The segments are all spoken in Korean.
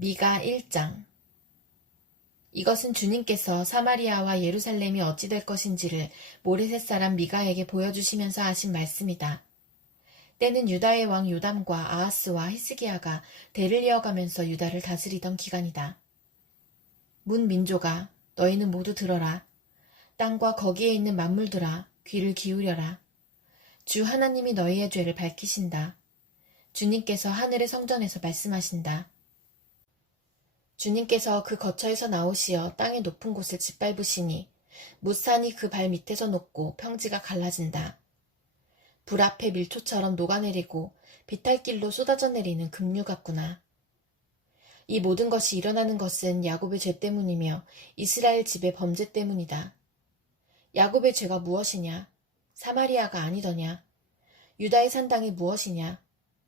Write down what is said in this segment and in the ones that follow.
미가 1장. 이것은 주님께서 사마리아와 예루살렘이 어찌 될 것인지를 모레셋 사람 미가에게 보여주시면서 하신 말씀이다. 때는 유다의 왕 요담과 아하스와 히스기야가 대를 이어가면서 유다를 다스리던 기간이다. 문 민족아, 너희는 모두 들어라. 땅과 거기에 있는 만물들아, 귀를 기울여라. 주 하나님이 너희의 죄를 밝히신다. 주님께서 하늘의 성전에서 말씀하신다. 주님께서 그 거처에서 나오시어 땅의 높은 곳을 짓밟으시니 무산이 그 발 밑에서 녹고 평지가 갈라진다. 불 앞에 밀초처럼 녹아내리고 비탈길로 쏟아져 내리는 급류 같구나. 이 모든 것이 일어나는 것은 야곱의 죄 때문이며 이스라엘 집의 범죄 때문이다. 야곱의 죄가 무엇이냐? 사마리아가 아니더냐? 유다의 산당이 무엇이냐?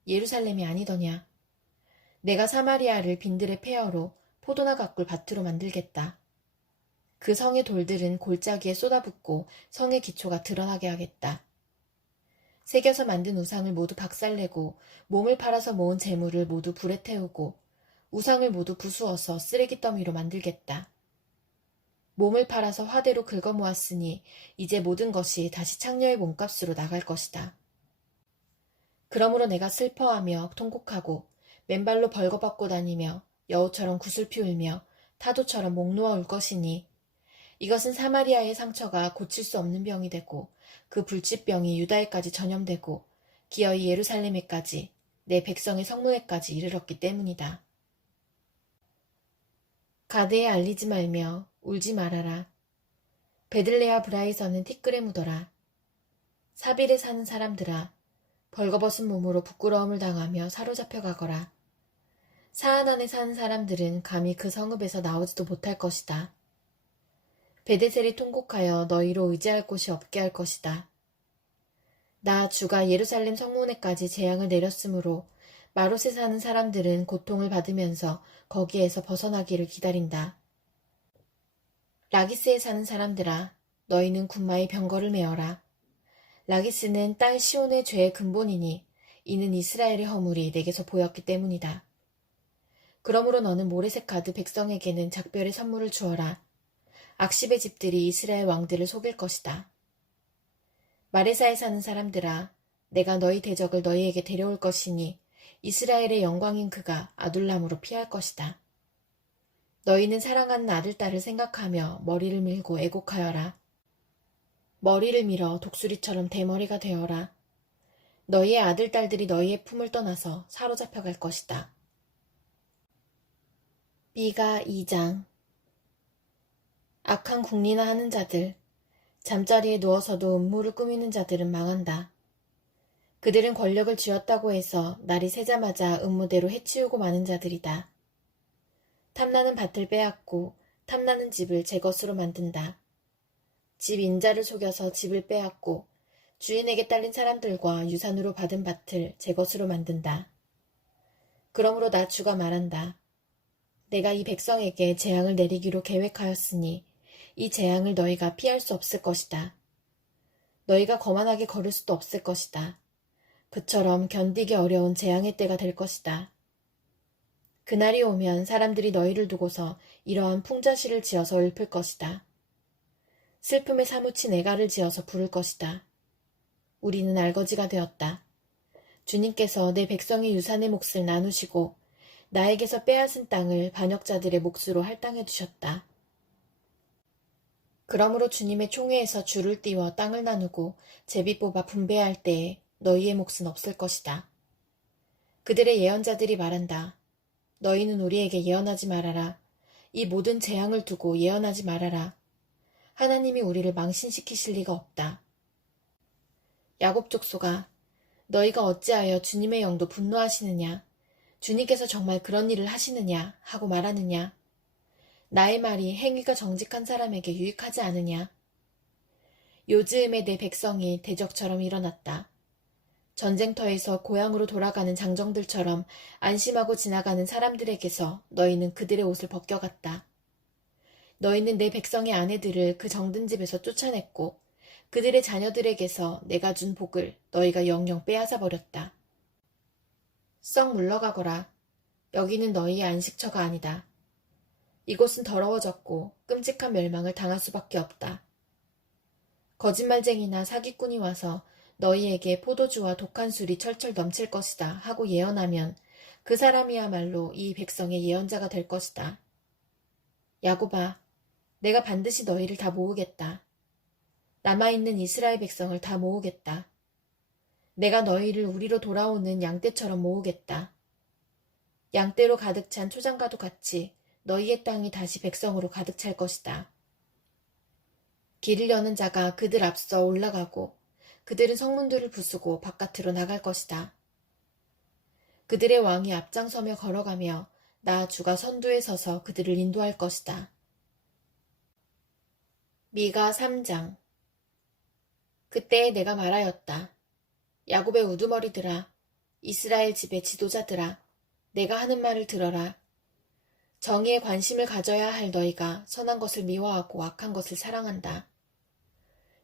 예루살렘이 아니더냐? 내가 사마리아를 빈들의 폐허로 포도나 가꿀 밭으로 만들겠다. 그 성의 돌들은 골짜기에 쏟아붓고 성의 기초가 드러나게 하겠다. 새겨서 만든 우상을 모두 박살내고 몸을 팔아서 모은 재물을 모두 불에 태우고 우상을 모두 부수어서 쓰레기 더미로 만들겠다. 몸을 팔아서 화대로 긁어 모았으니 이제 모든 것이 다시 창녀의 몸값으로 나갈 것이다. 그러므로 내가 슬퍼하며 통곡하고 맨발로 벌거벗고 다니며 여우처럼 구슬피 울며 타도처럼 목 놓아 울 것이니 이것은 사마리아의 상처가 고칠 수 없는 병이 되고 그 불치병이 유다에까지 전염되고 기어이 예루살렘에까지 내 백성의 성문에까지 이르렀기 때문이다. 가드에 알리지 말며 울지 말아라. 베들레아 브라에서는 티끌에 묻어라. 사빌에 사는 사람들아, 벌거벗은 몸으로 부끄러움을 당하며 사로잡혀 가거라. 사하난에 사는 사람들은 감히 그 성읍에서 나오지도 못할 것이다. 베데셀이 통곡하여 너희로 의지할 곳이 없게 할 것이다. 나 주가 예루살렘 성문에까지 재앙을 내렸으므로 마롯에 사는 사람들은 고통을 받으면서 거기에서 벗어나기를 기다린다. 라기스에 사는 사람들아, 너희는 군마의 병거를 메어라. 라기스는 딸 시온의 죄의 근본이니 이는 이스라엘의 허물이 내게서 보였기 때문이다. 그러므로 너는 모레셋 가드 백성에게는 작별의 선물을 주어라. 악십의 집들이 이스라엘 왕들을 속일 것이다. 마레사에 사는 사람들아, 내가 너희 대적을 너희에게 데려올 것이니 이스라엘의 영광인 그가 아둘람으로 피할 것이다. 너희는 사랑하는 아들, 딸을 생각하며 머리를 밀고 애곡하여라. 머리를 밀어 독수리처럼 대머리가 되어라. 너희의 아들, 딸들이 너희의 품을 떠나서 사로잡혀 갈 것이다. 미가 2장. 악한 궁리나 하는 자들, 잠자리에 누워서도 음모를 꾸미는 자들은 망한다. 그들은 권력을 쥐었다고 해서 날이 새자마자 음모대로 해치우고 마는 자들이다. 탐나는 밭을 빼앗고 탐나는 집을 제 것으로 만든다. 집 인자를 속여서 집을 빼앗고 주인에게 딸린 사람들과 유산으로 받은 밭을 제 것으로 만든다. 그러므로 나 주가 말한다. 내가 이 백성에게 재앙을 내리기로 계획하였으니 이 재앙을 너희가 피할 수 없을 것이다. 너희가 거만하게 걸을 수도 없을 것이다. 그처럼 견디기 어려운 재앙의 때가 될 것이다. 그날이 오면 사람들이 너희를 두고서 이러한 풍자시를 지어서 읊을 것이다. 슬픔에 사무친 애가를 지어서 부를 것이다. 우리는 알거지가 되었다. 주님께서 내 백성의 유산의 몫을 나누시고 나에게서 빼앗은 땅을 반역자들의 몫으로 할당해 두셨다. 그러므로 주님의 총회에서 줄을 띄워 땅을 나누고 제비 뽑아 분배할 때에 너희의 몫은 없을 것이다. 그들의 예언자들이 말한다. 너희는 우리에게 예언하지 말아라. 이 모든 재앙을 두고 예언하지 말아라. 하나님이 우리를 망신시키실 리가 없다. 야곱 족속아, 너희가 어찌하여 주님의 영도 분노하시느냐? 주님께서 정말 그런 일을 하시느냐? 하고 말하느냐? 나의 말이 행위가 정직한 사람에게 유익하지 않으냐? 요즈음에 내 백성이 대적처럼 일어났다. 전쟁터에서 고향으로 돌아가는 장정들처럼 안심하고 지나가는 사람들에게서 너희는 그들의 옷을 벗겨갔다. 너희는 내 백성의 아내들을 그 정든 집에서 쫓아냈고 그들의 자녀들에게서 내가 준 복을 너희가 영영 빼앗아 버렸다. 썩 물러가거라. 여기는 너희의 안식처가 아니다. 이곳은 더러워졌고 끔찍한 멸망을 당할 수밖에 없다. 거짓말쟁이나 사기꾼이 와서 너희에게 포도주와 독한 술이 철철 넘칠 것이다 하고 예언하면 그 사람이야말로 이 백성의 예언자가 될 것이다. 야곱아, 내가 반드시 너희를 다 모으겠다. 남아있는 이스라엘 백성을 다 모으겠다. 내가 너희를 우리로 돌아오는 양떼처럼 모으겠다. 양떼로 가득 찬 초장과도 같이 너희의 땅이 다시 백성으로 가득 찰 것이다. 길을 여는 자가 그들 앞서 올라가고 그들은 성문들을 부수고 바깥으로 나갈 것이다. 그들의 왕이 앞장서며 걸어가며 나 주가 선두에 서서 그들을 인도할 것이다. 미가 3장. 그때에 내가 말하였다. 야곱의 우두머리들아, 이스라엘 집의 지도자들아, 내가 하는 말을 들어라. 정의에 관심을 가져야 할 너희가 선한 것을 미워하고 악한 것을 사랑한다.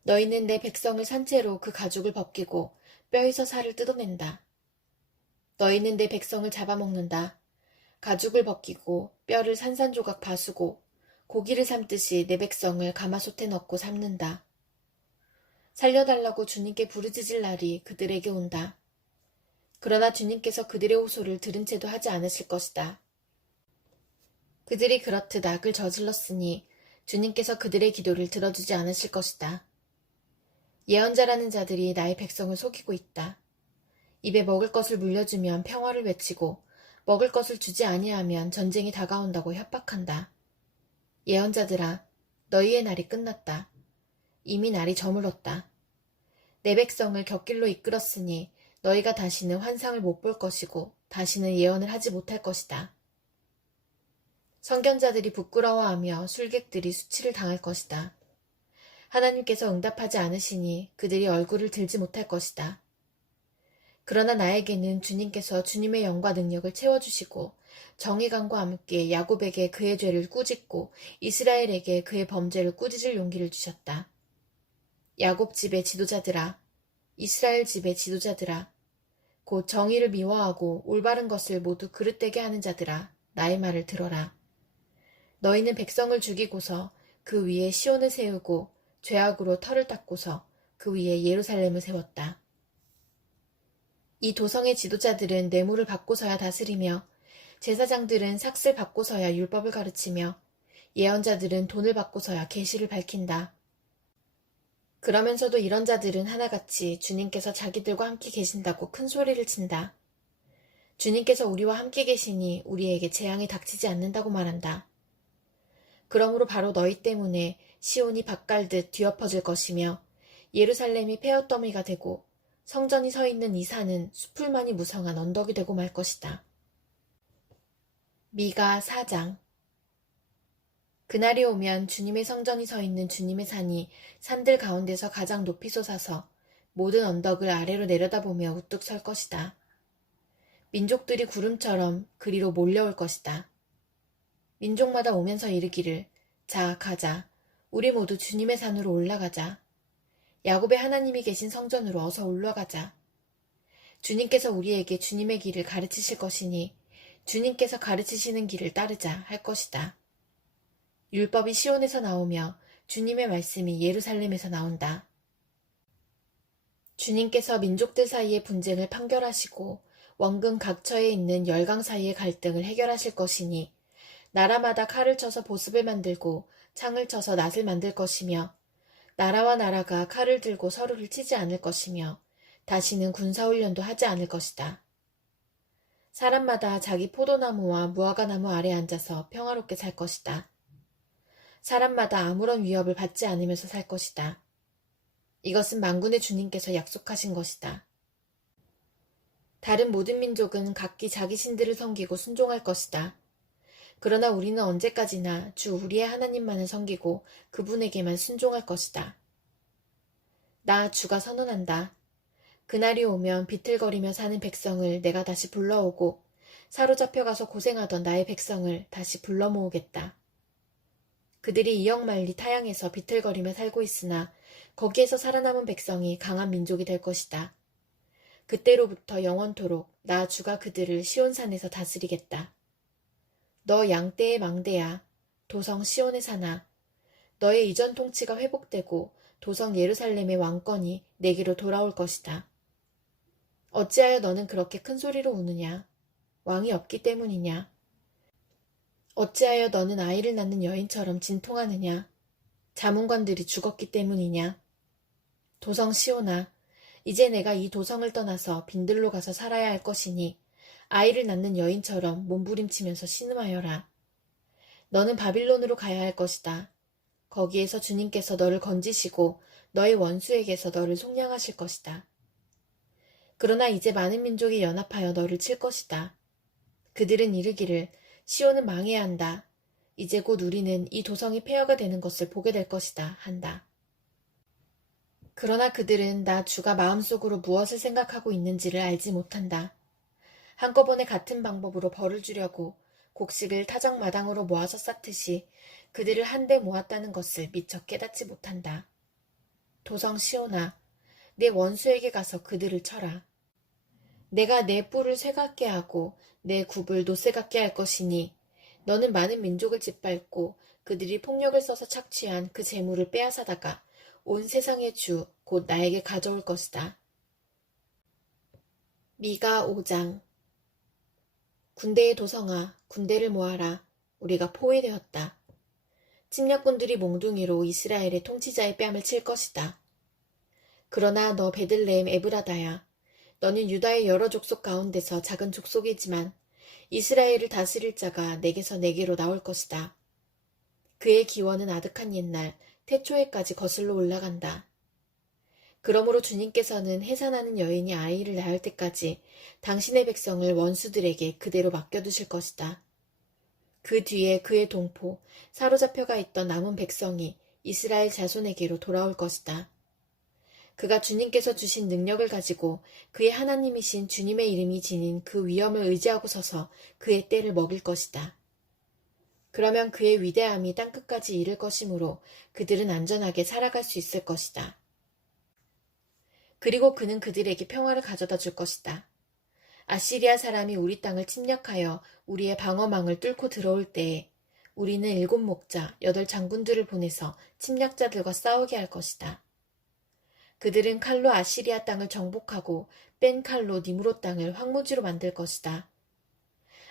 너희는 내 백성을 산채로 그 가죽을 벗기고 뼈에서 살을 뜯어낸다. 너희는 내 백성을 잡아먹는다. 가죽을 벗기고 뼈를 산산조각 바수고 고기를 삶듯이 내 백성을 가마솥에 넣고 삶는다. 살려달라고 주님께 부르짖을 날이 그들에게 온다. 그러나 주님께서 그들의 호소를 들은 채도 하지 않으실 것이다. 그들이 그렇듯 악을 저질렀으니 주님께서 그들의 기도를 들어주지 않으실 것이다. 예언자라는 자들이 나의 백성을 속이고 있다. 입에 먹을 것을 물려주면 평화를 외치고 먹을 것을 주지 아니하면 전쟁이 다가온다고 협박한다. 예언자들아, 너희의 날이 끝났다. 이미 날이 저물었다. 내 백성을 곁길로 이끌었으니 너희가 다시는 환상을 못 볼 것이고 다시는 예언을 하지 못할 것이다. 선견자들이 부끄러워하며 술객들이 수치를 당할 것이다. 하나님께서 응답하지 않으시니 그들이 얼굴을 들지 못할 것이다. 그러나 나에게는 주님께서 주님의 영과 능력을 채워주시고 정의감과 함께 야곱에게 그의 죄를 꾸짖고 이스라엘에게 그의 범죄를 꾸짖을 용기를 주셨다. 야곱 집의 지도자들아, 이스라엘 집의 지도자들아, 곧 정의를 미워하고 올바른 것을 모두 그릇되게 하는 자들아, 나의 말을 들어라. 너희는 백성을 죽이고서 그 위에 시온을 세우고 죄악으로 터를 닦고서 그 위에 예루살렘을 세웠다. 이 도성의 지도자들은 뇌물을 받고서야 다스리며 제사장들은 삭슬 받고서야 율법을 가르치며 예언자들은 돈을 받고서야 계시를 밝힌다. 그러면서도 이런 자들은 하나같이 주님께서 자기들과 함께 계신다고 큰 소리를 친다. 주님께서 우리와 함께 계시니 우리에게 재앙이 닥치지 않는다고 말한다. 그러므로 바로 너희 때문에 시온이 밭갈듯 뒤엎어질 것이며 예루살렘이 폐허더미가 되고 성전이 서 있는 이 산은 수풀만이 무성한 언덕이 되고 말 것이다. 미가 4장. 그날이 오면 주님의 성전이 서 있는 주님의 산이 산들 가운데서 가장 높이 솟아서 모든 언덕을 아래로 내려다보며 우뚝 설 것이다. 민족들이 구름처럼 그리로 몰려올 것이다. 민족마다 오면서 이르기를, 자, 가자. 우리 모두 주님의 산으로 올라가자. 야곱의 하나님이 계신 성전으로 어서 올라가자. 주님께서 우리에게 주님의 길을 가르치실 것이니 주님께서 가르치시는 길을 따르자 할 것이다. 율법이 시온에서 나오며 주님의 말씀이 예루살렘에서 나온다. 주님께서 민족들 사이의 분쟁을 판결하시고 원근 각처에 있는 열강 사이의 갈등을 해결하실 것이니 나라마다 칼을 쳐서 보습을 만들고 창을 쳐서 낫을 만들 것이며 나라와 나라가 칼을 들고 서로를 치지 않을 것이며 다시는 군사훈련도 하지 않을 것이다. 사람마다 자기 포도나무와 무화과나무 아래 앉아서 평화롭게 살 것이다. 사람마다 아무런 위협을 받지 않으면서 살 것이다. 이것은 만군의 주님께서 약속하신 것이다. 다른 모든 민족은 각기 자기 신들을 섬기고 순종할 것이다. 그러나 우리는 언제까지나 주 우리의 하나님만을 섬기고 그분에게만 순종할 것이다. 나 주가 선언한다. 그날이 오면 비틀거리며 사는 백성을 내가 다시 불러오고 사로잡혀가서 고생하던 나의 백성을 다시 불러 모으겠다. 그들이 이역만리 타향에서 비틀거리며 살고 있으나 거기에서 살아남은 백성이 강한 민족이 될 것이다. 그때로부터 영원토록 나 주가 그들을 시온산에서 다스리겠다. 너 양떼의 망대야. 도성 시온에 사나. 너의 이전 통치가 회복되고 도성 예루살렘의 왕권이 내게로 돌아올 것이다. 어찌하여 너는 그렇게 큰 소리로 우느냐? 왕이 없기 때문이냐? 어찌하여 너는 아이를 낳는 여인처럼 진통하느냐? 자문관들이 죽었기 때문이냐? 도성 시온아, 이제 내가 이 도성을 떠나서 빈들로 가서 살아야 할 것이니 아이를 낳는 여인처럼 몸부림치면서 신음하여라. 너는 바빌론으로 가야 할 것이다. 거기에서 주님께서 너를 건지시고 너의 원수에게서 너를 속량하실 것이다. 그러나 이제 많은 민족이 연합하여 너를 칠 것이다. 그들은 이르기를 시온은 망해야 한다. 이제 곧 우리는 이 도성이 폐허가 되는 것을 보게 될 것이다. 한다. 그러나 그들은 나 주가 마음속으로 무엇을 생각하고 있는지를 알지 못한다. 한꺼번에 같은 방법으로 벌을 주려고 곡식을 타작마당으로 모아서 쌓듯이 그들을 한데 모았다는 것을 미처 깨닫지 못한다. 도성 시온아, 내 원수에게 가서 그들을 쳐라. 내가 내 뿔을 쇠같게 하고 내 굽을 노쇠 같게 할 것이니 너는 많은 민족을 짓밟고 그들이 폭력을 써서 착취한 그 재물을 빼앗아다가 온 세상의 주 곧 나에게 가져올 것이다. 미가 5장. 군대의 도성아, 군대를 모아라. 우리가 포위되었다. 침략군들이 몽둥이로 이스라엘의 통치자의 뺨을 칠 것이다. 그러나 너 베들레헴 에브라다야, 너는 유다의 여러 족속 가운데서 작은 족속이지만 이스라엘을 다스릴 자가 내게서 내게로 나올 것이다. 그의 기원은 아득한 옛날 태초에까지 거슬러 올라간다. 그러므로 주님께서는 해산하는 여인이 아이를 낳을 때까지 당신의 백성을 원수들에게 그대로 맡겨두실 것이다. 그 뒤에 그의 동포, 사로잡혀가 있던 남은 백성이 이스라엘 자손에게로 돌아올 것이다. 그가 주님께서 주신 능력을 가지고 그의 하나님이신 주님의 이름이 지닌 그 위엄을 의지하고 서서 그의 때를 먹일 것이다. 그러면 그의 위대함이 땅끝까지 이를 것이므로 그들은 안전하게 살아갈 수 있을 것이다. 그리고 그는 그들에게 평화를 가져다 줄 것이다. 아시리아 사람이 우리 땅을 침략하여 우리의 방어망을 뚫고 들어올 때에 우리는 7 목자, 8 장군들을 보내서 침략자들과 싸우게 할 것이다. 그들은 칼로 아시리아 땅을 정복하고 뺀 칼로 니므롯 땅을 황무지로 만들 것이다.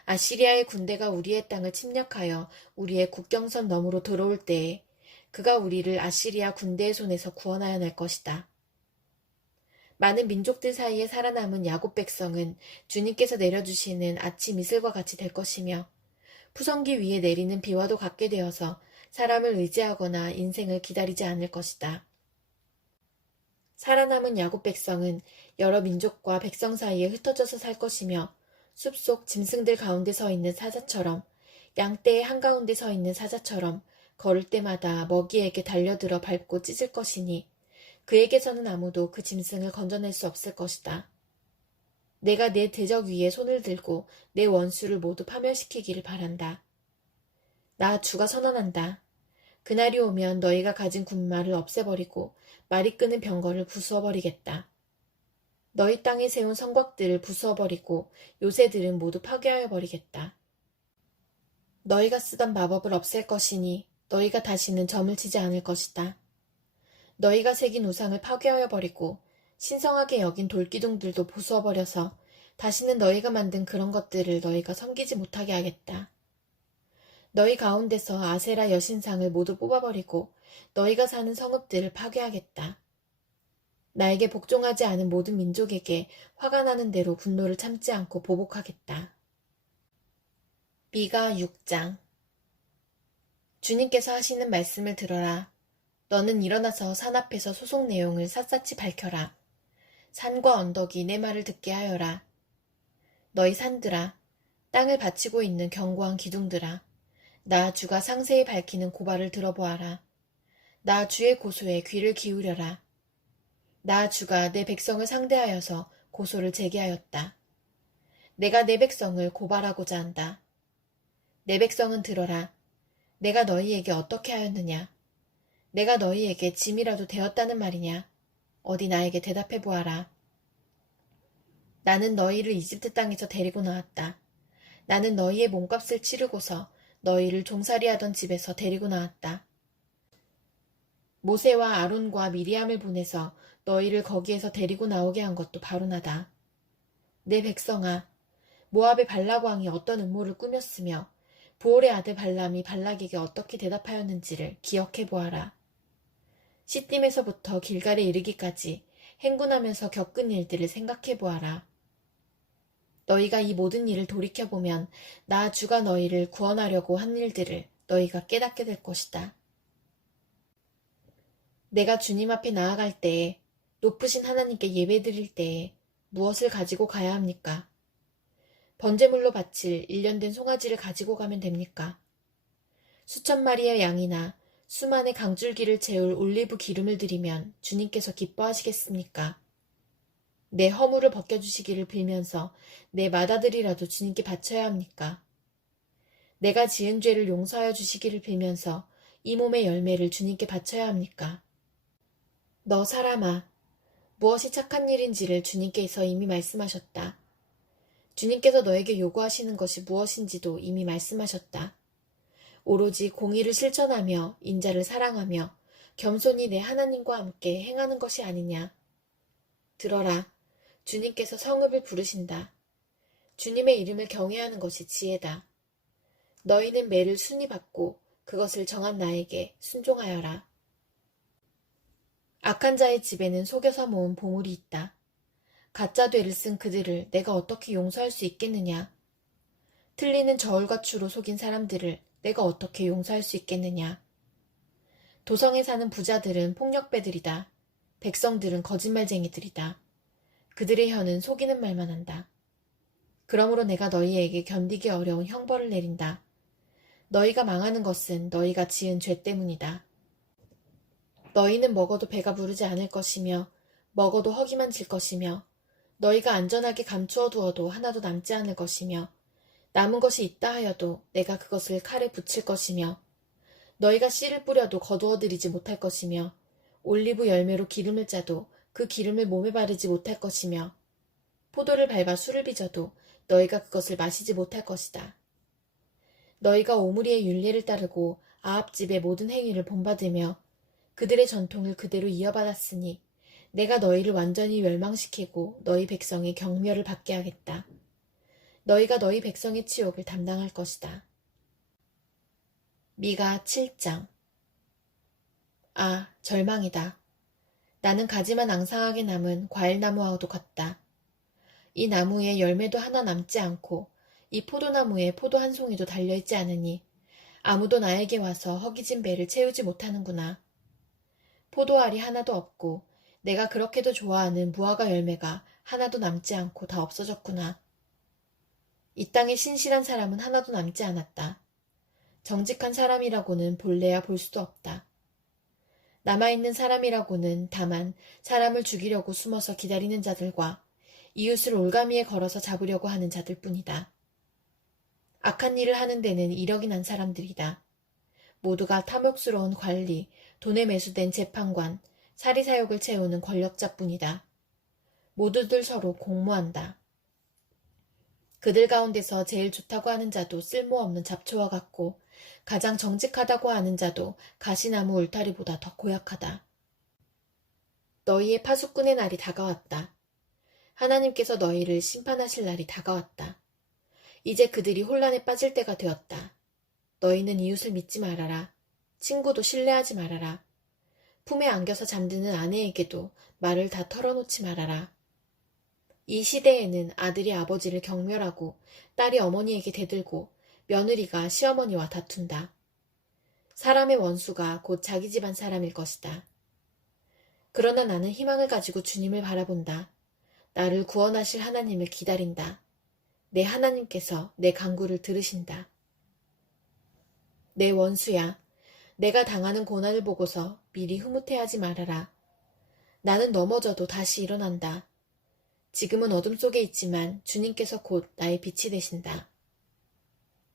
아시리아의 군대가 우리의 땅을 침략하여 우리의 국경선 너머로 들어올 때에 그가 우리를 아시리아 군대의 손에서 구원하여 낼 것이다. 많은 민족들 사이에 살아남은 야곱 백성은 주님께서 내려주시는 아침 이슬과 같이 될 것이며 푸성기 위에 내리는 비와도 같게 되어서 사람을 의지하거나 인생을 기다리지 않을 것이다. 살아남은 야곱 백성은 여러 민족과 백성 사이에 흩어져서 살 것이며 숲속 짐승들 가운데 서 있는 사자처럼 양떼의 한가운데 서 있는 사자처럼 걸을 때마다 먹이에게 달려들어 밟고 찢을 것이니 그에게서는 아무도 그 짐승을 건져낼 수 없을 것이다. 내가 내 대적 위에 손을 들고 내 원수를 모두 파멸시키기를 바란다. 나 주가 선언한다. 그날이 오면 너희가 가진 군마를 없애버리고 말이 끄는 병거를 부수어버리겠다. 너희 땅에 세운 성곽들을 부수어버리고 요새들은 모두 파괴하여버리겠다. 너희가 쓰던 마법을 없앨 것이니 너희가 다시는 점을 치지 않을 것이다. 너희가 새긴 우상을 파괴하여버리고 신성하게 여긴 돌기둥들도 부수어버려서 다시는 너희가 만든 그런 것들을 너희가 섬기지 못하게 하겠다. 너희 가운데서 아세라 여신상을 모두 뽑아버리고 너희가 사는 성읍들을 파괴하겠다. 나에게 복종하지 않은 모든 민족에게 화가 나는 대로 분노를 참지 않고 보복하겠다. 미가 6장. 주님께서 하시는 말씀을 들어라. 너는 일어나서 산 앞에서 소속 내용을 샅샅이 밝혀라. 산과 언덕이 내 말을 듣게 하여라. 너희 산들아, 땅을 바치고 있는 견고한 기둥들아, 나 주가 상세히 밝히는 고발을 들어보아라. 나 주의 고소에 귀를 기울여라. 나 주가 내 백성을 상대하여서 고소를 제기하였다. 내가 내 백성을 고발하고자 한다. 내 백성은 들어라. 내가 너희에게 어떻게 하였느냐? 내가 너희에게 짐이라도 되었다는 말이냐? 어디 나에게 대답해 보아라. 나는 너희를 이집트 땅에서 데리고 나왔다. 나는 너희의 몸값을 치르고서 너희를 종살이하던 집에서 데리고 나왔다. 모세와 아론과 미리암을 보내서 너희를 거기에서 데리고 나오게 한 것도 바로 나다. 내 백성아, 모압의 발락 왕이 어떤 음모를 꾸몄으며 보올의 아들 발람이 발락에게 어떻게 대답하였는지를 기억해 보아라. 시딤에서부터 길갈에 이르기까지 행군하면서 겪은 일들을 생각해 보아라. 너희가 이 모든 일을 돌이켜보면 나 주가 너희를 구원하려고 한 일들을 너희가 깨닫게 될 것이다. 내가 주님 앞에 나아갈 때에, 높으신 하나님께 예배드릴 때에 무엇을 가지고 가야 합니까? 번제물로 바칠 일련된 송아지를 가지고 가면 됩니까? 수천 마리의 양이나 수만의 강줄기를 채울 올리브 기름을 드리면 주님께서 기뻐하시겠습니까? 내 허물을 벗겨주시기를 빌면서 내 맏아들이라도 주님께 바쳐야 합니까? 내가 지은 죄를 용서하여 주시기를 빌면서 이 몸의 열매를 주님께 바쳐야 합니까? 너 사람아, 무엇이 착한 일인지를 주님께서 이미 말씀하셨다. 주님께서 너에게 요구하시는 것이 무엇인지도 이미 말씀하셨다. 오로지 공의를 실천하며 인자를 사랑하며 겸손히 내 하나님과 함께 행하는 것이 아니냐. 들어라. 주님께서 성읍을 부르신다. 주님의 이름을 경외하는 것이 지혜다. 너희는 매를 순히 받고 그것을 정한 나에게 순종하여라. 악한 자의 집에는 속여서 모은 보물이 있다. 가짜 되를 쓴 그들을 내가 어떻게 용서할 수 있겠느냐. 틀리는 저울과추로 속인 사람들을 내가 어떻게 용서할 수 있겠느냐. 도성에 사는 부자들은 폭력배들이다. 백성들은 거짓말쟁이들이다. 그들의 혀는 속이는 말만 한다. 그러므로 내가 너희에게 견디기 어려운 형벌을 내린다. 너희가 망하는 것은 너희가 지은 죄 때문이다. 너희는 먹어도 배가 부르지 않을 것이며 먹어도 허기만 질 것이며 너희가 안전하게 감추어 두어도 하나도 남지 않을 것이며 남은 것이 있다 하여도 내가 그것을 칼에 붙일 것이며 너희가 씨를 뿌려도 거두어 들이지 못할 것이며 올리브 열매로 기름을 짜도 그 기름을 몸에 바르지 못할 것이며 포도를 밟아 술을 빚어도 너희가 그것을 마시지 못할 것이다. 너희가 오므리의 율례를 따르고 아합 집의 모든 행위를 본받으며 그들의 전통을 그대로 이어받았으니 내가 너희를 완전히 멸망시키고 너희 백성의 경멸을 받게 하겠다. 너희가 너희 백성의 치욕을 담당할 것이다. 미가 7장. 아, 절망이다. 나는 가지만 앙상하게 남은 과일나무와도 같다. 이 나무에 열매도 하나 남지 않고 이 포도나무에 포도 한 송이도 달려있지 않으니 아무도 나에게 와서 허기진 배를 채우지 못하는구나. 포도알이 하나도 없고 내가 그렇게도 좋아하는 무화과 열매가 하나도 남지 않고 다 없어졌구나. 이 땅에 신실한 사람은 하나도 남지 않았다. 정직한 사람이라고는 볼래야 볼 수도 없다. 남아있는 사람이라고는 다만 사람을 죽이려고 숨어서 기다리는 자들과 이웃을 올가미에 걸어서 잡으려고 하는 자들 뿐이다. 악한 일을 하는 데는 이력이 난 사람들이다. 모두가 탐욕스러운 관리, 돈에 매수된 재판관, 사리사욕을 채우는 권력자뿐이다. 모두들 서로 공모한다. 그들 가운데서 제일 좋다고 하는 자도 쓸모없는 잡초와 같고 가장 정직하다고 하는 자도 가시나무 울타리보다 더 고약하다. 너희의 파수꾼의 날이 다가왔다. 하나님께서 너희를 심판하실 날이 다가왔다. 이제 그들이 혼란에 빠질 때가 되었다. 너희는 이웃을 믿지 말아라. 친구도 신뢰하지 말아라. 품에 안겨서 잠드는 아내에게도 말을 다 털어놓지 말아라. 이 시대에는 아들이 아버지를 경멸하고 딸이 어머니에게 대들고 며느리가 시어머니와 다툰다. 사람의 원수가 곧 자기 집안 사람일 것이다. 그러나 나는 희망을 가지고 주님을 바라본다. 나를 구원하실 하나님을 기다린다. 내 하나님께서 내 간구를 들으신다. 내 원수야, 내가 당하는 고난을 보고서 미리 흐뭇해하지 말아라. 나는 넘어져도 다시 일어난다. 지금은 어둠 속에 있지만 주님께서 곧 나의 빛이 되신다.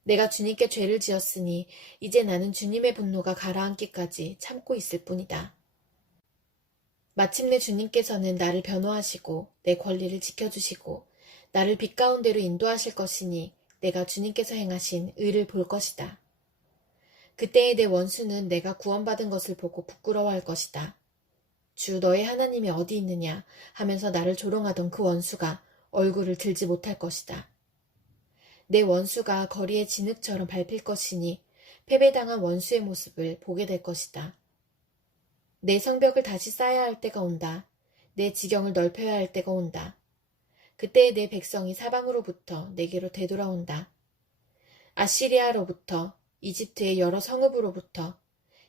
내가 주님께 죄를 지었으니 이제 나는 주님의 분노가 가라앉기까지 참고 있을 뿐이다. 마침내 주님께서는 나를 변호하시고 내 권리를 지켜주시고 나를 빛 가운데로 인도하실 것이니 내가 주님께서 행하신 의를 볼 것이다. 그때의 내 원수는 내가 구원받은 것을 보고 부끄러워할 것이다. 주 너의 하나님이 어디 있느냐 하면서 나를 조롱하던 그 원수가 얼굴을 들지 못할 것이다. 내 원수가 거리에 진흙처럼 밟힐 것이니 패배당한 원수의 모습을 보게 될 것이다. 내 성벽을 다시 쌓아야 할 때가 온다. 내 지경을 넓혀야 할 때가 온다. 그때 내 백성이 사방으로부터 내게로 되돌아온다. 아시리아로부터, 이집트의 여러 성읍으로부터,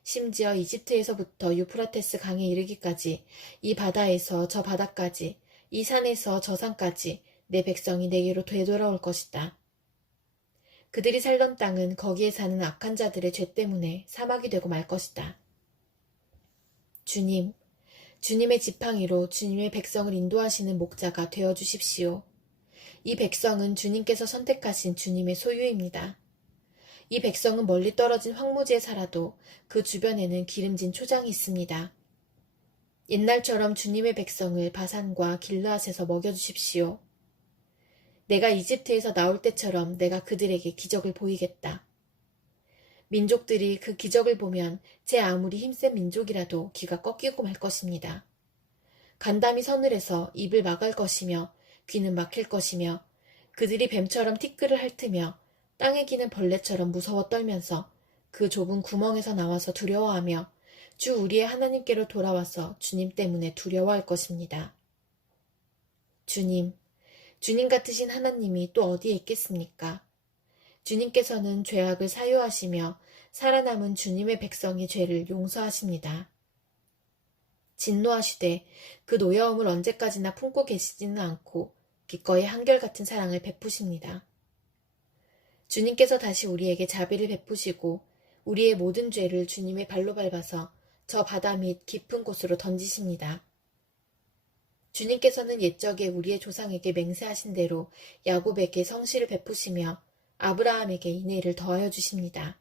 심지어 이집트에서부터 유프라테스 강에 이르기까지, 이 바다에서 저 바다까지, 이 산에서 저 산까지 내 백성이 내게로 되돌아올 것이다. 그들이 살던 땅은 거기에 사는 악한 자들의 죄 때문에 사막이 되고 말 것이다. 주님, 주님의 지팡이로 주님의 백성을 인도하시는 목자가 되어 주십시오. 이 백성은 주님께서 선택하신 주님의 소유입니다. 이 백성은 멀리 떨어진 황무지에 살아도 그 주변에는 기름진 초장이 있습니다. 옛날처럼 주님의 백성을 바산과 길르앗에서 먹여주십시오. 내가 이집트에서 나올 때처럼 내가 그들에게 기적을 보이겠다. 민족들이 그 기적을 보면 제 아무리 힘센 민족이라도 귀가 꺾이고 말 것입니다. 간담이 서늘해서 입을 막을 것이며 귀는 막힐 것이며 그들이 뱀처럼 티끌을 핥으며 땅에 기는 벌레처럼 무서워 떨면서 그 좁은 구멍에서 나와서 두려워하며 주 우리의 하나님께로 돌아와서 주님 때문에 두려워할 것입니다. 주님, 주님 같으신 하나님이 또 어디에 있겠습니까? 주님께서는 죄악을 사유하시며 살아남은 주님의 백성의 죄를 용서하십니다. 진노하시되 그 노여움을 언제까지나 품고 계시지는 않고 기꺼이 한결같은 사랑을 베푸십니다. 주님께서 다시 우리에게 자비를 베푸시고 우리의 모든 죄를 주님의 발로 밟아서 저 바다 밑 깊은 곳으로 던지십니다. 주님께서는 옛적에 우리의 조상에게 맹세하신 대로 야곱에게 성실을 베푸시며 아브라함에게 인애를 더하여 주십니다.